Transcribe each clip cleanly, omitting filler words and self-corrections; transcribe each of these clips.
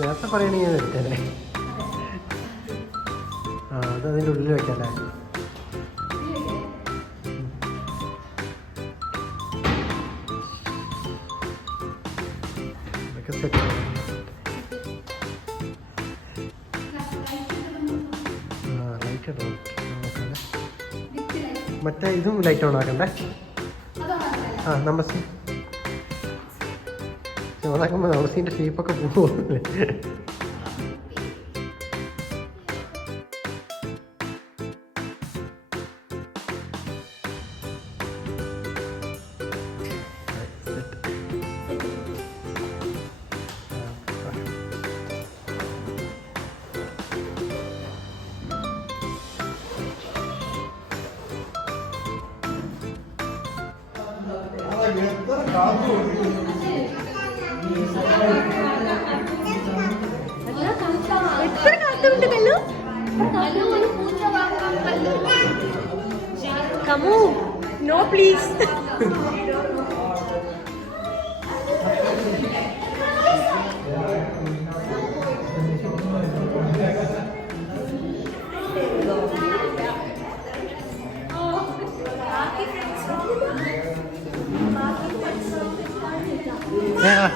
നേരത്തെ പറയണേ ഞാൻ എടുത്തല്ലേ. ആ അത് അതിൻ്റെ ഉള്ളിൽ വെക്കല്ലേ. ഇതൊക്കെ സെറ്റ്. ആ ലൈറ്റ് ഇടണം. മറ്റേ ഇതും ലൈറ്റ് ഓൺ ആക്കണ്ടേ? ആ നമസ്തേ. ഓണാക്കുമ്പോൾ നമസ്തീൻ്റെ ഷേപ്പൊക്കെ പോകുന്നില്ലേ? Kamu, no please. Yeah.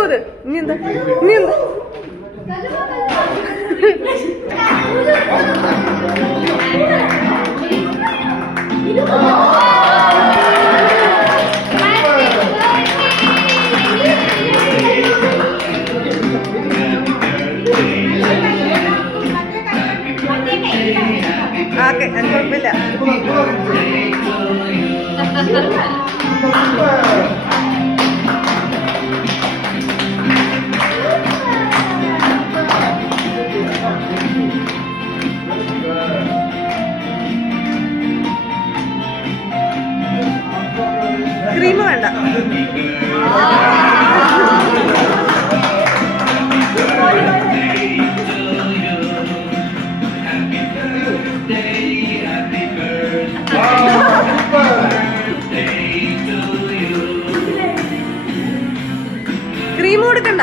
ഊത് നീ എന്താ ഓക്കെ അത് കുഴപ്പമില്ല. ക്രീം വേണ്ട. ക്രീം കൊടുക്കണ്ട.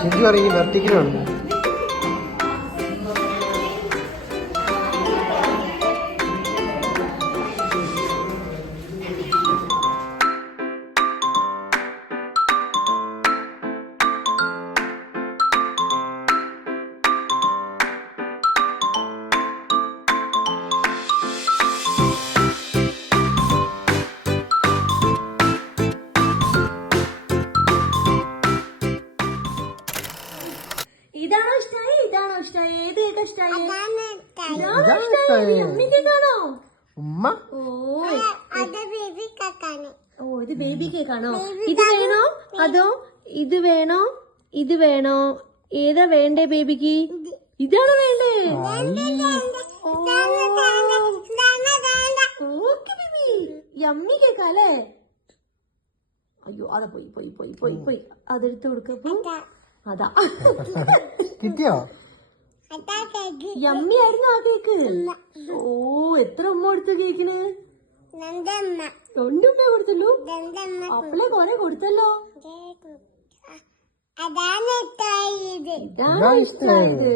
ചിഞ്ചു പറയും വർത്തിക്കലുണ്ട്. ഉമ്മ ഓ ഇത് ബേബി കേക്കാണോ? ഇത് വേണോ അതോ ഇത് വേണോ? ഇത് വേണോ? ഏതാ വേണ്ടേ ബേബിക്ക്? ഇതാണോ വേണ്ടേ? യമ്മി കേക്കാല്ലേ? അയ്യോ അതാ പോയി അതെടുത്ത് കൊടുക്കപ്പോ അതാ കിട്ടിയോ? യമ്മി ആയിരുന്നു ആ കേക്ക്. ഓ എത്ര ഉമ്മ കൊടുത്തു കേക്കിന്? 2 ഉമ്മ കൊടുത്തല്ലോ. അപ്പളെ കൊറേ കൊടുത്തല്ലോ. ഇതാണ് ഇഷ്ടായത്.